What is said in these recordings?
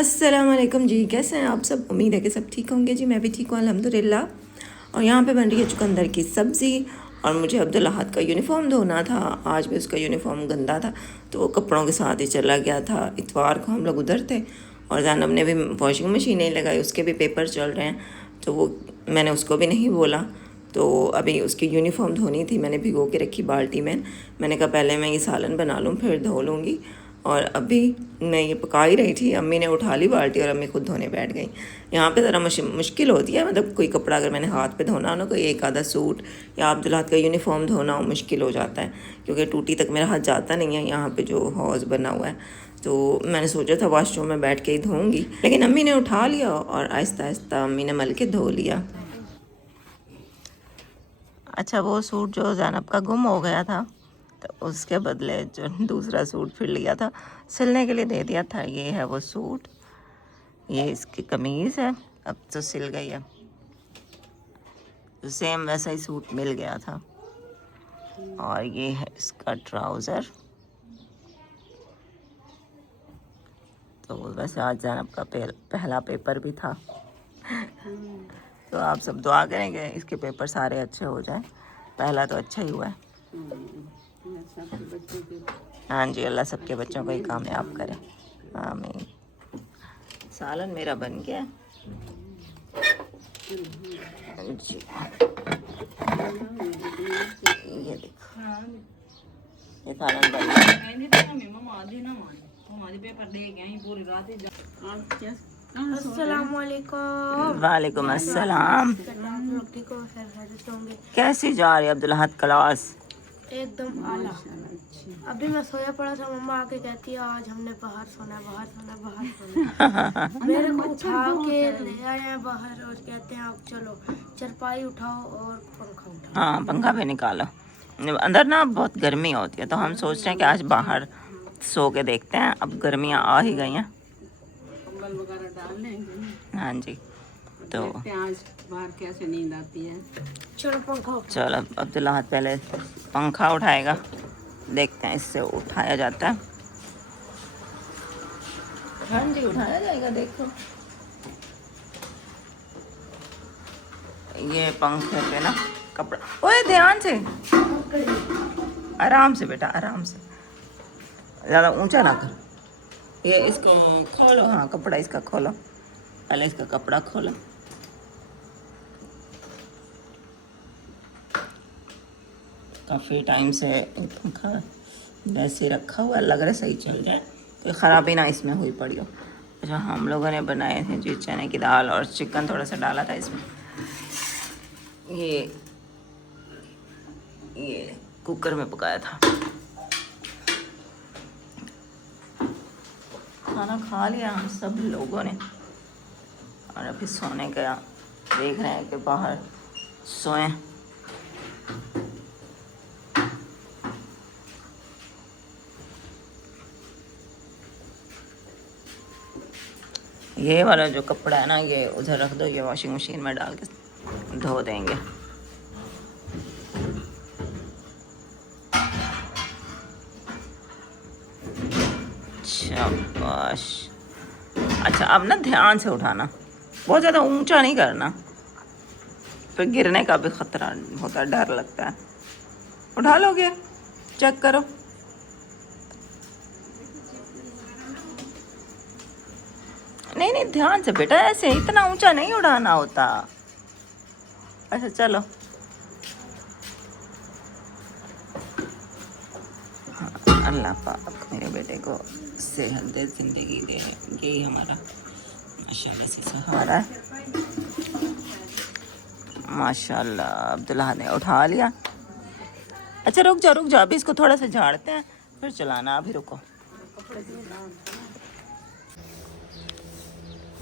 अस्सलाम वालेकुम जी, कैसे हैं आप सब। उम्मीद है कि सब ठीक होंगे जी। मैं भी ठीक हूँ अल्हम्दुलिल्लाह। और यहाँ पे बन रही है चुकंदर की सब्ज़ी। और मुझे अब्दुल अहद का यूनिफॉर्म धोना था। आज भी उसका यूनिफॉर्म गंदा था तो वो कपड़ों के साथ ही चला गया था। इतवार को हम लोग उधर थे और ज़ैनब ने भी वॉशिंग मशीन नहीं लगाई, उसके भी पेपर चल रहे हैं तो वो मैंने उसको भी नहीं बोला। तो अभी उसकी यूनिफॉर्म धोनी थी, मैंने भिगो के रखी बाल्टी में। मैंने कहा पहले मैं ये सालन बना लूँ फिर धो लूँगी। और अभी मैं ये पका ही रही थी, अम्मी ने उठा ली बाल्टी और अम्मी खुद धोने बैठ गई। यहाँ पे ज़रा मुश्किल होती है, मतलब कोई कपड़ा अगर मैंने हाथ पे धोना हो ना, कोई एक आधा सूट या अब्दुल का यूनिफॉर्म धोना हो, मुश्किल हो जाता है क्योंकि टूटी तक मेरा हाथ जाता नहीं है यहाँ पे जो हौज़ बना हुआ है। तो मैंने सोचा था वॉशरूम में बैठ के ही धोऊँगी, लेकिन अम्मी ने उठा लिया और आहिस्ता आहिस्ता अम्मी ने मल के धो लिया। अच्छा, वो सूट जो ज़ैनब का गुम हो गया था तो उसके बदले जो दूसरा सूट फिर लिया था, सिलने के लिए दे दिया था। ये है वो सूट, ये इसकी कमीज़ है, अब तो सिल गई है। तो सेम वैसा ही सूट मिल गया था। और ये है इसका ट्राउज़र। तो वैसे आज ज़ैनब का पहला पेपर भी था तो आप सब दुआ करेंगे इसके पेपर सारे अच्छे हो जाएं। पहला तो अच्छा ही हुआ है। हाँ जी, अल्लाह सबके बच्चों को ही कामयाब करे, आमीन। सालन मेरा बन गया जी। ये देखो, ये सालन बन गया। वालेकुम अस्सलाम। कैसी जा रही अब्दुल अहद क्लास? एकदम आला। अभी मैं सोया पड़ा था, मम्मा आके कहती है आज हमने बाहर सोना बाहर सोना बाहर सोना। मेरे को उठा के ले आए हैं बाहर और कहते हैं अब चलो चरपाई उठाओ और पंखा उठाओ। हाँ, पंखा भी निकालो। अंदर ना बहुत गर्मी होती है तो हम सोच रहे हैं कि आज बाहर सो के देखते हैं। अब गर्मियाँ आ ही गई हैं। हाँ जी, तो आज बाहर कैसे नींद आती है। चलो पंखा उठाओ। चलो अब्दुल अहद पहले पंखा उठाएगा, देखते हैं इससे उठाया जाता है। हाँ जी, उठाया जाएगा। देखो ये पंखे पे ना कपड़ा, ओए ध्यान से, आराम से बेटा, आराम से, ज़्यादा ऊंचा ना कर। ये इसको खोलो, हाँ कपड़ा इसका खोलो, पहले इसका कपड़ा खोलो। काफ़ी टाइम से पंखा वैसे रखा हुआ, लग रहा है सही चल जाए, कोई ख़राबी ना इसमें हुई पड़ी हो। अच्छा, हम लोगों ने बनाए थे जी चने की दाल और चिकन थोड़ा सा डाला था इसमें। ये कुकर में पकाया था। खाना खा लिया हम सब लोगों ने और अभी सोने का देख रहे हैं कि बाहर सोएं। ये वाला जो कपड़ा है ना, ये उधर रख दो, ये वॉशिंग मशीन में डाल के धो देंगे। शाबाश। अच्छा, अब ना ध्यान से उठाना, बहुत ज़्यादा ऊंचा नहीं करना, फिर गिरने का भी खतरा होता है, डर लगता है। उठा लोगे? चेक करो। नहीं नहीं, ध्यान से बेटा, ऐसे इतना ऊंचा नहीं उड़ाना होता। अच्छा चलो, हाँ, अल्लाह पाक मेरे बेटे को सेहत दे, जिंदगी दे, यही हमारा माशाल्लाह से सहारा है। माशाल्लाह अब्दुल अहद ने उठा लिया। अच्छा रुक जा रुक जा, अभी इसको थोड़ा सा झाड़ते हैं फिर चलाना, अभी रुको।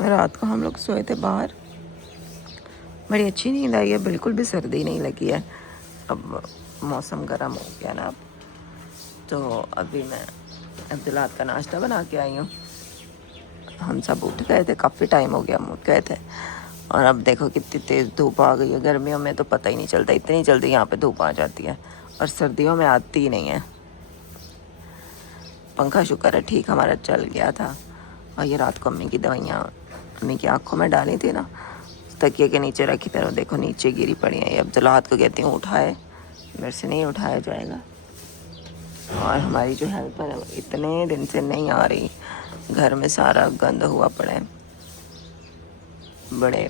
रात को हम लोग सोए थे बाहर, बड़ी अच्छी नींद आई है, बिल्कुल भी सर्दी नहीं लगी है। अब मौसम गर्म हो गया ना, अब तो अभी मैं अब्दुल अहद का नाश्ता बना के आई हूँ। हम सब उठ गए थे, काफ़ी टाइम हो गया हम उठ गए थे। और अब देखो कितनी तेज़ धूप आ गई है। गर्मियों में तो पता ही नहीं चलता, इतनी जल्दी यहाँ पे धूप आ जाती है और सर्दियों में आती ही नहीं है। पंखा शुक्र है ठीक हमारा चल गया था और ये रात को अम्मी की दवाइयाँ अम्मी की आँखों में डाली थी ना, तकिए के नीचे रखी थी, देखो नीचे गिरी पड़ी है। अब अब्दुल्लाहत को कहती हूँ उठाए, मेरे से नहीं उठाया जाएगा। और हमारी जो हेल्पर है इतने दिन से नहीं आ रही, घर में सारा गंद हुआ पड़ा है, बड़े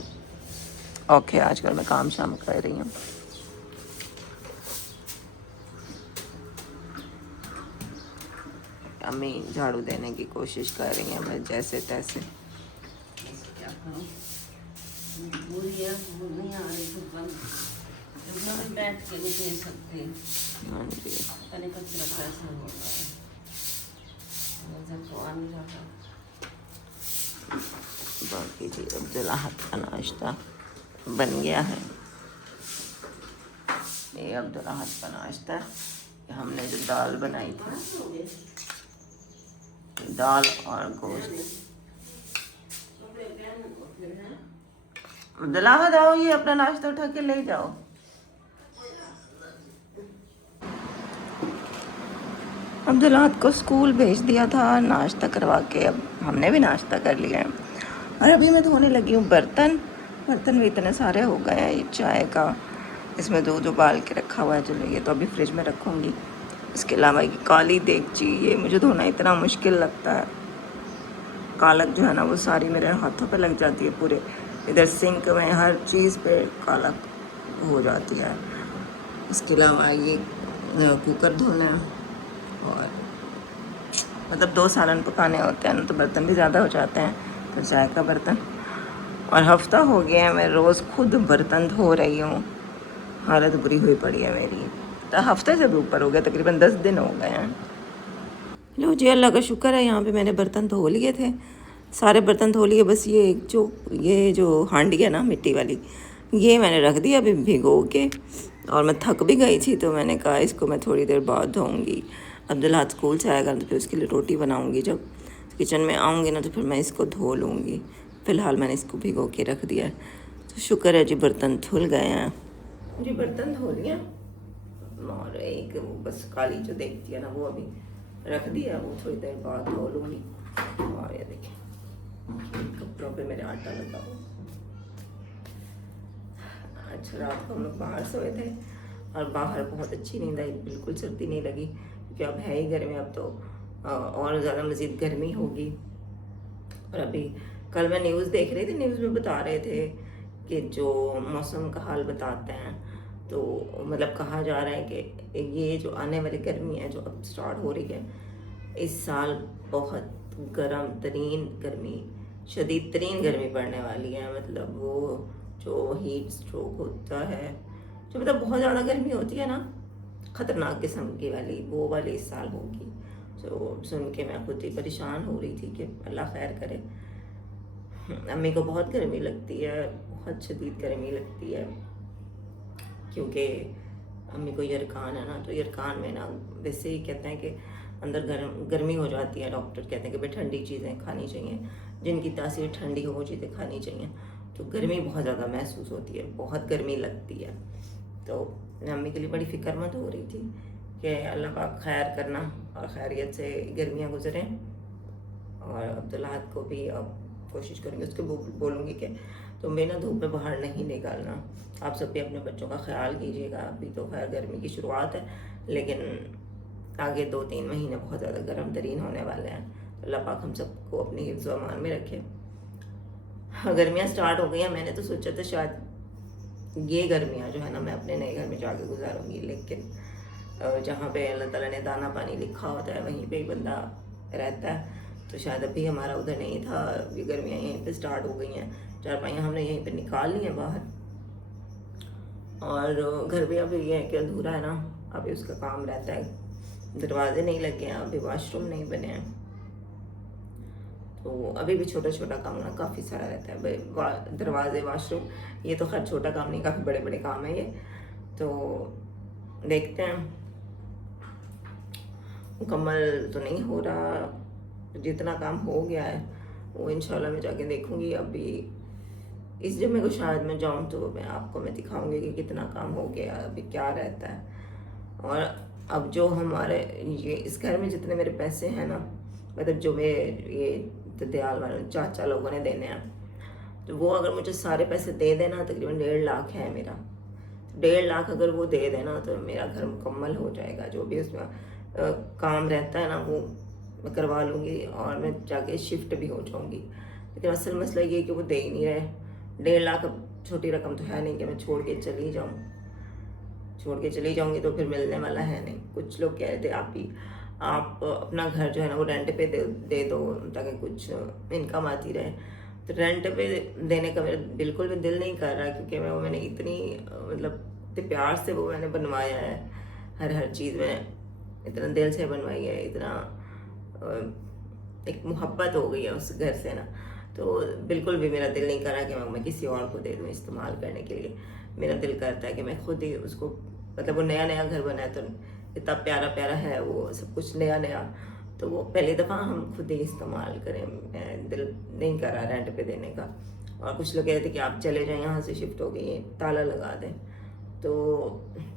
औखे आजकल मैं काम शाम कर रही हूँ। अम्मी झाड़ू देने की कोशिश कर रही हैं मैं जैसे तैसे। क्या करूं, बोलिए नहीं आ रही तो बंद, में बैठ के नहीं दे सकते। हाँ जी, कने कचरा कैसे हो रहा है, तो आ नहीं रहा। बाकी जी अब्दुल्लाहत का नाश्ता बन गया है। ये अब्दुल्लाहत का नाश्ता है। हमने जो दाल बनाई थी, दाल और गोश्त। अब्दुल्लाहत आओ, ये अपना नाश्ता उठा के ले जाओ। अब्दुल्लाहत को स्कूल भेज दिया था नाश्ता करवा के, अब हमने भी नाश्ता कर लिया है। और अभी मैं धोने लगी हूँ बर्तन भी इतने सारे हो गए हैं। ये चाय का इसमें दूध उबाल के रखा हुआ है, चलो ये तो अभी फ्रिज में रखूँगी। इसके अलावा ये काली देगची, ये मुझे धोना इतना मुश्किल लगता है। कालक जो है ना वो सारी मेरे हाथों पे लग जाती है पूरे, इधर सिंक में हर चीज़ पे कालक हो जाती है। इसके अलावा ये कुकर धोना है, और मतलब 2 सालन पकाने होते हैं ना, तो बर्तन भी ज़्यादा हो जाते हैं। तो चाय का बर्तन, और हफ्ता हो गया है मैं रोज़ खुद बर्तन धो रही हूँ। हालत बुरी हुई पड़ी है मेरी, तो हफ्ते से भी ऊपर हो गया, तकरीबन 10 दिन हो गए हैं। लो जी, अल्लाह का शुक्र है, यहाँ पे मैंने बर्तन धो लिए थे, सारे बर्तन धो लिए। बस ये जो हांडी है ना मिट्टी वाली, ये मैंने रख दी अभी भिगो के, और मैं थक भी गई थी तो मैंने कहा इसको मैं थोड़ी देर बाद धोऊंगी। अब्दुल्लाहत स्कूल से आएगा तो फिर उसके लिए रोटी बनाऊंगी, जब किचन में आऊँगी ना तो फिर मैं इसको धो लूँगी। फ़िलहाल मैंने इसको भिगो के रख दिया है, तो शुक्र है जी बर्तन धुल गए हैं जी। बर्तन धो लिया, और एक वो बस काली जो देखती है ना वो अभी रख दिया, वो थोड़ी देर बाद धो लूँगी। और ये देखिए कपड़ों पे मेरे आटा लगा हुआ। आज रात को हम लोग बाहर सोए थे, और बाहर बहुत अच्छी नींद आई, बिल्कुल सर्दी नहीं लगी, क्योंकि अब है ही गर्मी, अब तो और ज़्यादा मज़ीद गर्मी होगी। और अभी कल मैं न्यूज़ देख रही थी, न्यूज़ में बता रहे थे कि जो मौसम का हाल बताते हैं, तो मतलब कहा जा रहा है कि ये जो आने वाली गर्मी है जो अब स्टार्ट हो रही है, इस साल बहुत गर्म तरीन गर्मी, शदीद तरीन गर्मी पड़ने वाली है। मतलब वो जो हीट स्ट्रोक होता है, जो मतलब बहुत ज़्यादा गर्मी होती है ना, ख़तरनाक किस्म की वाली, वो वाली इस साल होगी। तो सुन के मैं खुद ही परेशान हो रही थी कि अल्लाह खैर करे। अम्मी को बहुत गर्मी लगती है, बहुत शदीद गर्मी लगती है, क्योंकि अम्मी को यरकान है ना, तो यरकान में ना वैसे ही कहते हैं कि अंदर गर्मी हो जाती है। डॉक्टर कहते हैं कि भाई ठंडी चीज़ें खानी चाहिए, जिनकी तासीर ठंडी हो वो चीज़ें खानी चाहिए। तो गर्मी बहुत ज़्यादा महसूस होती है, बहुत गर्मी लगती है। तो अम्मी के लिए बड़ी फिक्रमंद हो रही थी कि अल्लाह पाक खैर करना और खैरियत से गर्मियाँ गुजरें। और अब्दुल्लाहत को भी अब कोशिश करूँगी, उसको बोलूँगी कि तुम भी ना धूप में बाहर नहीं निकालना, आप सब भी अपने बच्चों का ख्याल कीजिएगा। अभी तो खैर गर्मी की शुरुआत है, लेकिन आगे 2-3 महीने बहुत ज़्यादा गर्म तरीन होने वाले हैं। तो अल्लाह पाक हम सबको अपनी हिफ्ज़ व अमान में रखे। गर्मियाँ स्टार्ट हो गई हैं, मैंने तो सोचा था शायद ये गर्मियाँ जो है ना मैं अपने नए घर में जाके गुजारूँगी, लेकिन जहाँ पे अल्लाह ताला ने दाना पानी लिखा होता है वहीं पे ही बंदा रहता है। तो शायद अभी हमारा उधर नहीं था, अभी गर्मियाँ यहीं पे स्टार्ट हो गई हैं, 4 हमने यहीं पे निकाल ली हैं बाहर। और घर भी अभी ये है कि अधूरा है ना, अभी उसका काम रहता है, दरवाजे नहीं लगे हैं, अभी वॉशरूम नहीं बने हैं, तो अभी भी छोटा छोटा काम ना काफ़ी सारा रहता है। दरवाजे वाशरूम ये तो खैर छोटा काम नहीं, काफ़ी बड़े बड़े काम है ये। तो देखते हैं, मुकम्मल तो नहीं हो रहा, जितना काम हो गया है वो इंशाल्लाह मैं जाके देखूंगी। अभी इस जमे को शायद मैं जाऊँ तो मैं आपको दिखाऊंगी कि कितना काम हो गया, अभी क्या रहता है। और अब जो हमारे ये इस घर में जितने मेरे पैसे हैं ना, मतलब जो मेरे ये तो दयाल वाले चाचा लोगों ने देने हैं। तो वो अगर मुझे सारे पैसे दे देना, तकरीबन 1.5 लाख है मेरा, 1.5 लाख अगर वो दे देना तो मेरा घर मुकम्मल हो जाएगा। जो भी उसमें काम रहता है ना वो मैं करवा लूँगी और मैं जाके शिफ्ट भी हो जाऊँगी। लेकिन असल मसला ये है कि वो दे ही नहीं रहे। 1.5 लाख अब छोटी रकम तो है नहीं कि मैं छोड़ के चली जाऊँ। छोड़ के चली जाऊँगी तो फिर मिलने वाला है नहीं। कुछ लोग कह रहे थे आप अपना घर जो है ना वो रेंट पे दे दो ताकि कुछ इनकम आती रहे। तो रेंट पे देने का मेरा बिल्कुल भी दिल नहीं कर रहा, क्योंकि मैंने इतनी मतलब इतने प्यार से वो मैंने बनवाया है। हर चीज़ में इतना दिल से बनवाई है, इतना एक मोहब्बत हो गई है उस घर से ना। तो बिल्कुल भी मेरा दिल नहीं कर रहा कि मैं किसी और को दे दूँ इस्तेमाल करने के लिए। मेरा दिल करता है कि मैं खुद ही उसको, मतलब वो नया घर बना है तो इतना प्यारा है वो सब कुछ नया, तो वो पहली दफ़ा हम खुद ही इस्तेमाल करें। मैं दिल नहीं कर रहा रेंट पे देने का। और कुछ लोग कह रहे थे कि आप चले जाएं, यहाँ से शिफ्ट हो गई, ताला लगा दें, तो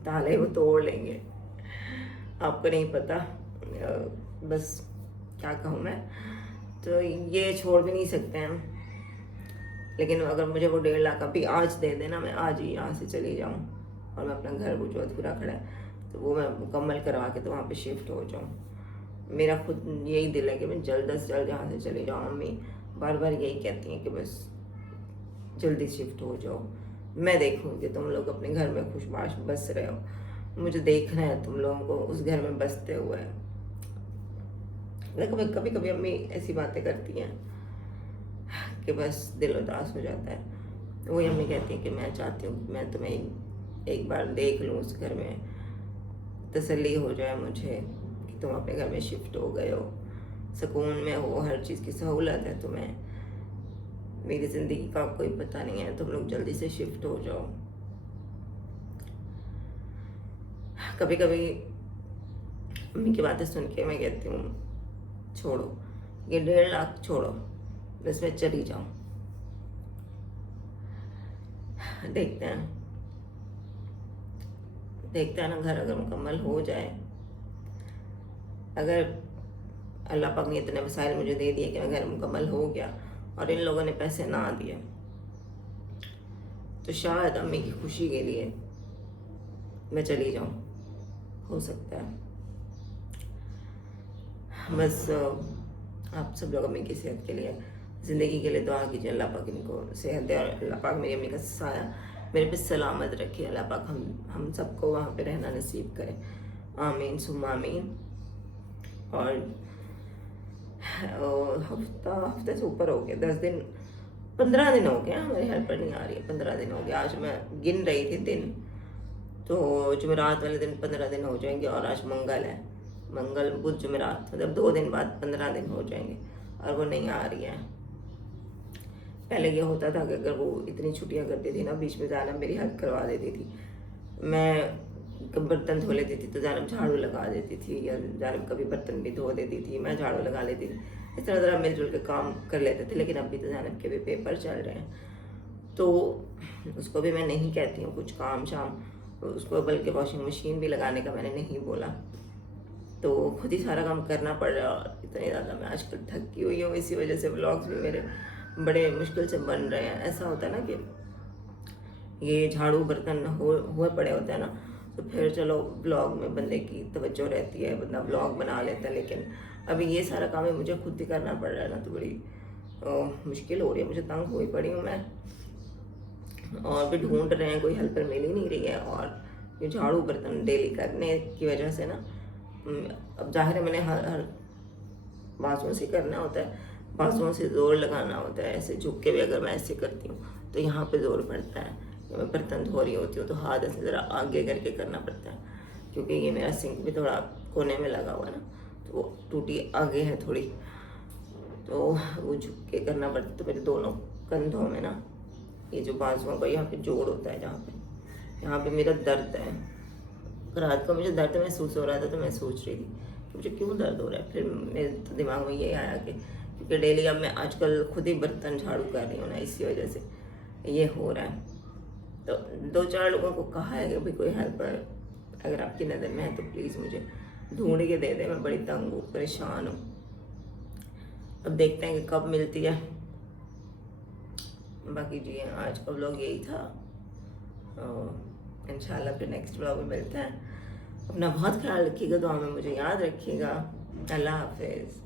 ताले वो तोड़ लेंगे। आपको नहीं पता, बस क्या कहूँ मैं, तो ये छोड़ भी नहीं सकते हैं। लेकिन अगर मुझे वो 1.5 लाख अभी आज दे देना, मैं आज ही यहाँ से चली जाऊँ और मैं अपना घर वो जो अधूरा खड़ा है तो वो मैं मुकम्मल करवा के तो वहाँ पे शिफ्ट हो जाऊँ। मेरा खुद यही दिल है कि मैं जल्द से जल्द यहाँ से चली जाऊँ। मम्मी बार यही कहती हैं कि बस जल्दी शिफ्ट हो जाओ, मैं देखूँ कि तुम लोग अपने घर में खुशबाश बस रहे हो, मुझे देखना है तुम लोगों को उस घर में बसते हुए। कभी कभी अम्मी ऐसी बातें करती हैं कि बस दिल उदास हो जाता है। वही अम्मी कहती है कि मैं चाहती हूँ कि मैं तुम्हें एक बार देख लूँ उस घर में, तसल्ली हो जाए मुझे कि तुम अपने घर में शिफ्ट हो गए हो, सुकून में हो, हर चीज़ की सहूलत है तुम्हें। मेरी ज़िंदगी का कोई पता नहीं है, तुम लोग जल्दी से शिफ्ट हो जाओ। कभी कभी अम्मी की बातें सुन के मैं कहती हूँ छोड़ो ये 1.5 लाख छोड़ो, बस मैं चली जाऊँ। देखते हैं ना, घर अगर मुकम्मल हो जाए, अगर अल्लाह पाक ने इतने वसाइल मुझे दे दिए कि मैं घर मुकम्मल हो गया और इन लोगों ने पैसे ना दिए, तो शायद अम्मी की खुशी के लिए मैं चली जाऊँ, हो सकता है। बस आप सब लोग अम्मी की सेहत के लिए, ज़िंदगी के लिए दुआ कीजिए। अल्लाह पाक इनको सेहत दे और अल्लाह पाक मेरी अम्मी का साया मेरे पे सलामत रखे। अल्लाह पाक हम सबको वहाँ पे रहना नसीब करे, आमीन सुम्मा आमीन। और हफ्ते से ऊपर हो गया, 15 दिन हो गए हमारे हेल्पर नहीं आ रही है, 15 दिन हो गया। आज मैं गिन रही थी दिन, तो जुमेरात वाले दिन 15 दिन हो जाएंगे और आज मंगल है, मंगल बुध जुमेरात, मतलब 2 दिन बाद 15 दिन हो जाएंगे और वो नहीं आ रही है। पहले ये होता था कि अगर वो इतनी छुट्टियां करती थी ना, बीच में ज़ैनब मेरी हेल्प करवा देती थी, मैं बर्तन धो लेती थी तो ज़ैनब झाड़ू लगा देती थी, या ज़ैनब कभी बर्तन भी धो देती थी, मैं झाड़ू लगा लेती थी। इस तरह मिलजुल के काम कर लेते थे। लेकिन अभी तो ज़ैनब के भी पेपर चल रहे हैं, तो उसको भी मैं नहीं कहती हूँ कुछ काम शाम, उसको बल्कि वॉशिंग मशीन भी लगाने का मैंने नहीं बोला, तो खुद ही सारा काम करना पड़ रहा है। और इतनी ज़्यादा मैं आजकल थकी हुई हूँ, इसी वजह से व्लॉग्स भी मेरे बड़े मुश्किल से बन रहे हैं। ऐसा होता है ना कि ये झाड़ू बर्तन हुए पड़े होते हैं ना, तो फिर चलो ब्लॉग में बंदे की तवज्जो रहती है, बंदा ब्लॉग बना लेता है। लेकिन अभी ये सारा काम है मुझे खुद ही करना पड़ रहा है ना, तो बड़ी मुश्किल हो रही है, मुझे तंग हुई पड़ी हूँ मैं। और भी ढूंढ रहे हैं, कोई हेल्पर मिल ही नहीं रही है। और ये झाड़ू बर्तन डेली करने की वजह से ना, अब जाहिर है मैंने हर बाजुओं से करना होता है, बाजुओं से जोर लगाना होता है। ऐसे झुक के भी अगर मैं ऐसे करती हूँ तो यहाँ पे जोर पड़ता है। मैं बर्तन धो रही होती हूँ तो हाथ ऐसे ज़रा आगे करके करना पड़ता है, क्योंकि ये मेरा सिंक भी थोड़ा कोने में लगा हुआ है ना, तो वो टूटी आगे है थोड़ी, तो वो झुक के करना पड़ता है। तो मेरे दोनों कंधों में ना, ये जो बाजुओं का यहाँ पे जोड़ होता है, यहाँ पे मेरा दर्द है। रात को मुझे दर्द महसूस हो रहा था, तो मैं सोच रही थी कि मुझे क्यों दर्द हो रहा है। फिर मेरे तो दिमाग में ये आया कि क्योंकि डेली अब मैं आजकल खुद ही बर्तन झाड़ू कर रही हूँ ना, इसी वजह से ये हो रहा है। तो 2-4 लोगों को कहा है कि भाई कोई हेल्पर अगर आपकी नज़र में है तो प्लीज़ मुझे ढूंढ के दे दे, मैं बड़ी तंग हूँ, परेशान हूँ। अब देखते हैं कि कब मिलती है। बाकी जी आज का व्लॉग यही था, इंशाल्लाह फिर नेक्स्ट व्लॉग में मिलते हैं। अपना बहुत ख्याल रखिएगा, दुआ में मुझे याद रखिएगा। अल्लाह हाफिज़।